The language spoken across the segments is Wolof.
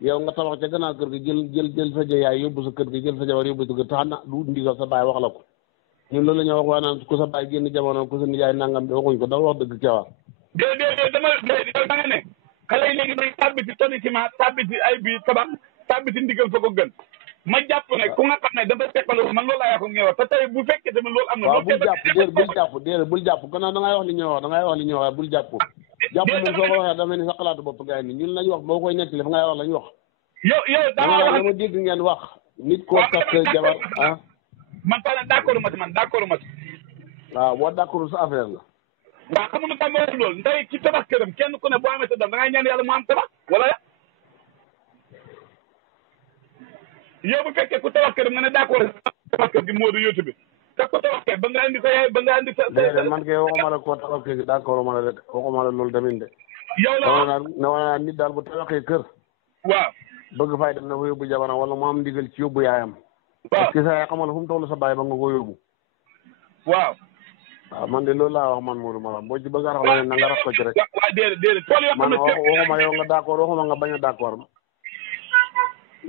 yow nga tabax ca gannaaw kër gi jël sa yaay yóbbu sa kër gi jël sa jabar yóbbu sa kër te xam na du ndigal sa baay wax la ko ñun loolu la ñu wax waa naan ku sa baay génn jamono ku sa nijaay nangam bi waxuñ ko da wax dëgg ca wax déedéet dama da nga ne xale yi léegi dañ tàbbi ci tonni ciment tàbbi ci ay bi tabax tàbbi ci ndigal fa ko gën ma jàpp ne ku nga xam ne dafa teqaloo man loolu laa yaakaar ngay wax te tey bu fekkee tamit loolu am na. waaw bul jàpp déedéet bul jàpp gannaaw da ngay wax li ñuy wax da ngay wax li ñuy wax bul jàpp. jàpp moom soo ko waxee dafa ni sa xalaatu bopp gars yi ñun lañu wax boo koy nettali fa ngay wax lañu wax. yow daa wax ma dégg ngeen wax. nit koo takk jabar ah. man tax na d'accord ma ci man d'accord ma ci. waaw boo d'accord sa affaire la. waaw xam nga tam wax loolu ndey ci tabax këram kenn ku ne boo amee sa doom da ngay ñaan yàlla mu am tabax wala. yow bu fekkee ku tabax këram nga ne d'accord tabax kër gi moo di yóotu bi te ku tabax kër ba nga andi sa yaay ba nga andi sa. déedéet man kay waxuma la koo tabax kër gi d'accord ma la de waxuma la loolu tamit de. yow la wax nit daal bu tabaxee kër. waaw. bëgg fay dem na fa yóbbu jabaram wala mu am ndigal ci yóbbu yaayam. waaw parce que sa yaay xamal fu mu toll sa baay ba nga ko yóbbu. waaw. waaw man de loolu laa wax man Modou Maram boo ci bëgg a rax la na nga rax ko ci rek. waaw déedéet tool yoo xam man ne waxuma yow nga d'accord waxuma nga bañ a d'accord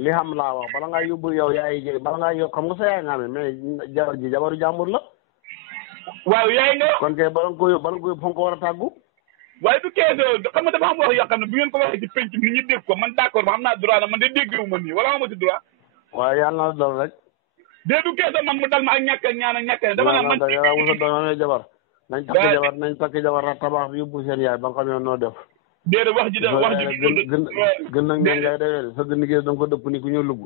li xam laa wax bala ngaa yóbbu yow yaay jël bala ngaa yóbbu xam nga sa yaay nga amee mais jabar ji jabaru jàmbur la. waaw yaay nga. kon kay bala nga ko yóbbu fa nga ko war a tàggu. waaye du keese xam nga dafa am wax yoo xam ne bu ngeen ko waxee ci penc nit ñi dégg ko man d'accord ma am naa droit na man de déggewu ma nii wala ma ci droit. waaye yàlla na la dal rek. dee du keese man mu dal ma ak ñàkk ak ñaan ak ñàkk dama naan man. yàlla wusa doon amee jabar. nañ takk jabar na tabax yóbbu seen yaay ba nga xam ne noo def. déedéet wax ji de wax ji. gën nag ngeen ngay defee sa gën gi da nga ko dëpp ni ku ñu lugg.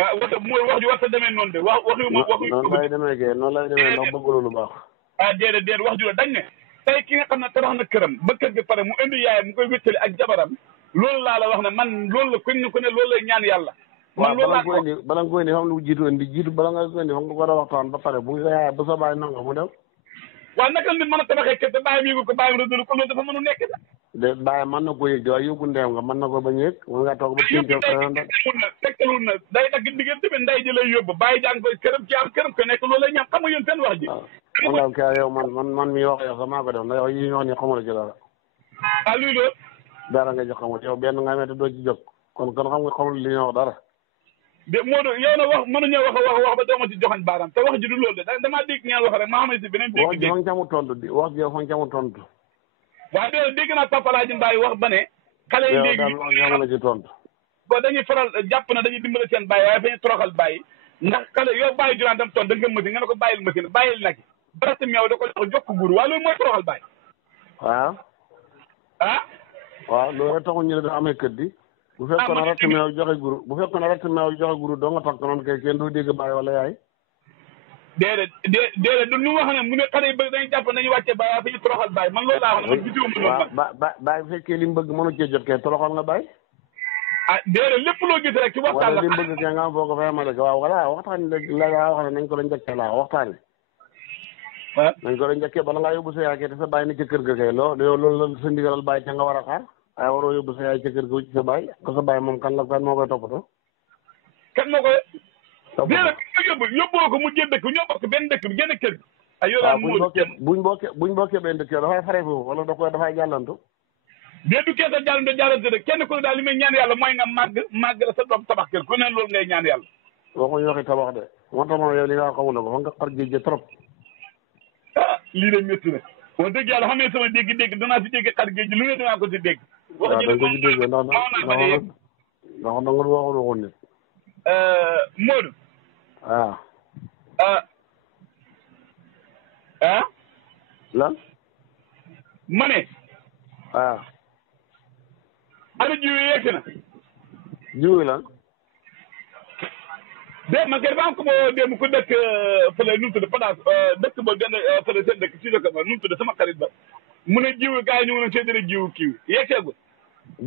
ah mooy wax ji war sa demee noonu de noonu lay demee kay noonu lay demee ndax bëgg lu baax. ah déedéet wax ji la dañ ne tey ki nga xam ne tabax na këram ba kër gi pare mu indi yaayam mu koy wéttali ak jabaram loolu laa la wax ne man loolu la kuñ ne ku ne loolu lay ñaan yàlla. man loolu laa bala nga koy indi xam lu jiitu bala nga koy indi xam nga ko war a waxtaan ba pare bu sa yaay bu sa baay nangu mu dem. waaw naka la nit mën a tabaxee kër te bàyyam yëgu ko bàyyam rëdd ko loolu dafa mënu nekk da de bàyyam mën na ko yëg de waaye yóbbu ndeem nga mën na ko bañ a yëg mën ngaa toog ba tegtalul na day dagg diggante bi nday ji lay yóbbu bàyyi jàng koy këram ci am këram ko nekk loolu lay ñam xam nga yéen seen wax ji waaw kay yow man mi wax yow sax maa ko def ndax yow yi ñu wax ni xamul ci dara ah luy loolu dara nga jox xamul yow benn nga amee te doo ci jóg kon xam nga xamul li ñu wax dara de Modou yow na wax mënuñoo wax ba dooma ci joxañ baaraam te wax ji du loolu de damaa dégg ngeen wax rek maa xamante si beneen dégg wax ji fa nga ca mu tontu di wax ji fa nga ca mu tontu waaw dégg naa Papa Laaji Mbaye wax ba ne xale yi léegi yow la ci tontu bon dañuy faral jàpp na dañuy dimbale seen bàyyi waaye fa ñu toroxal bàyyi ndax xale yow bàyyi juraan tam toon da nga machine nga ne ko bàyyil machine bàyyil nag barata meew da ko jox ko guur waaw loolu mooy toroxal bàyyi waaw waaw loolu taxul ñu ne dafa amee kër di bu fekkoon ratt meew joxe guru doo nga takk noonu kay kenn du dégg bàyyi wala yaay déedéet du nu wax ne mu ne xale yi bëgg dañuy jàpp dañuy wàcce bàyyi waaye fa ñu toroxal bàyyi man loolu laa wax ne man gisuma loolu bàyyi bu fekkee li mu bëgg mënu cee jot kay toroxal nga bàyyi ah déedéet lépp loo gis rek ci waxtaan la li mu bëgg kay nga am foo ko fay ma dëgg waaw voilà waxtaan la wax ne nañ ko la njëkkee laa waxtaan nañ ko la njëkkee bala ngaa yóbbu sa yaay kay te sa bàyyi ni ci kër ga kay loolu la sa ndigalal bàyyi ca nga war a xaar waaye waroo yóbbu sa yaay ca kër ga ci sa bàyyi ko sa bàyyi moom kan moo koy toppatoo kan moo koy déedéet yóbboo ko mu jël dëkk ñoo bokk benn dëkk bi génn kër gi ay yolaan buñ bokkee benn dëkk dafay fare foofu wala dafay jàllantu dée du keesa jàllante rek kenn ku ne daal li may ñaan yàlla mooy nga màgg la sa doom tabax kër ku ne loolu ngay ñaan yàlla waxuñu waxi tabax de moo tax moom yow li nga xamul ko fa nga xar géej trop lii de métti na wax dëgg yàlla xamee sama dégg-dégg danaa si dégg xar géej lu ne danaa ko si dégg waaw dañ ko si dégg ndax nangul waxul nit Modou lan ma ne ana jiw yi yegsi na jiw lan man kay dafa am ko ma démb ku dëkk fële nu mu tudd Fadaas dëkk ba gën a fële seen dëkk si dëkk ba nu mu tudd sama xarit ba mu ne jiw gars yi ñu mën a séddale jiw kii yegseegul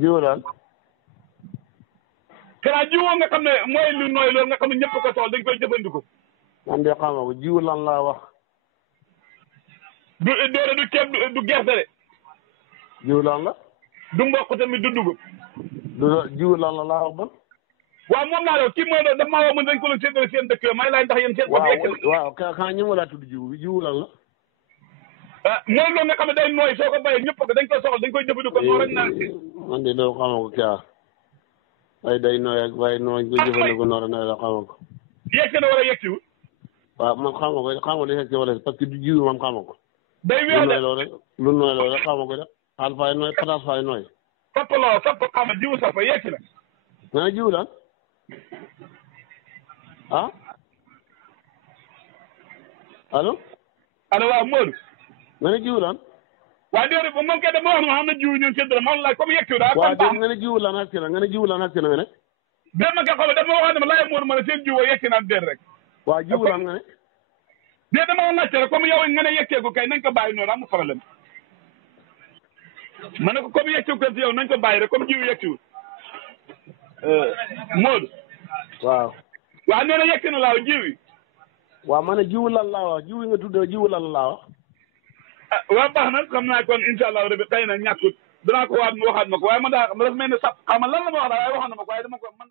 jiw lan xanaa jiwoo nga xam ne mooy lu nooy loolu nga xam ne ñëpp ko soxla dañ koy jëfandikoo. man de xam nga ko jiw lan laa wax. du ceeb du gerte de. jiw lan la. du mboq tamit du dugub. jiw lan la laa wax ba. waaw moom laa doon kii mooy dafa maa wax man dañ ko doon séddale seen dëkk may laaj ndax yéen seen. waaw xanaa ñu ngi laa tudd jiw lan la. mooy loolu nga xam ne day nooy soo ko bayee ñëpp ko dañ koy soxla dañ koy jëfandikoo moo rek naan. man de loolu xam nga ko waaye day nooy ak waaye noo ko jëfandikoo noor a nooy la xamoo ko. yegg na wala yegg siwul. waaw man xamoo ko xamoo li yegg si wala parce que du jiw moom xamoo ko. day weex de lu nooy loo rek xamoo ko de xaal faay nooy pataas faay nooy. sopp xam nga jiwu sax fa yegg na. nga ne jiwu lan ah allo. allo waaw Modou. nga ne jiwu lan. waaw déedéet ba moom kay dama wax ne ma xam ne jiwu ñun séddale moom la comme yegg daa. waaw dégg nga ne jiwu lan ak nga ne jiwu lan ak nga ne. déet ma nga xam ne dama wax ne ma laaj Modou ma ne seen jiwu yegg na déet rek. waaw jiwu lan nga ne. déet dama wax laajte rek comme yow nga ne yeggee ko kay nañ ko bàyyi noonu amul problème. ma ne ko comme yegg ko si yow nañ ko bàyyi rek comme jiwu yegg Modou. waaw. waaw nee na yegg na laaw jiw yi. waaw ma ne jiwu lan laa wax jiwu yi nga tuddee jiwu lan laa wax. ah waaw baax na xam naa kon incha allah rabi xëy na ñàkkut danaa ko waxaat ma ko waaye man daal dafa mel ne sax xam nga lan la ma wax daal waaye waxoon na ma ko waaye dama ko mën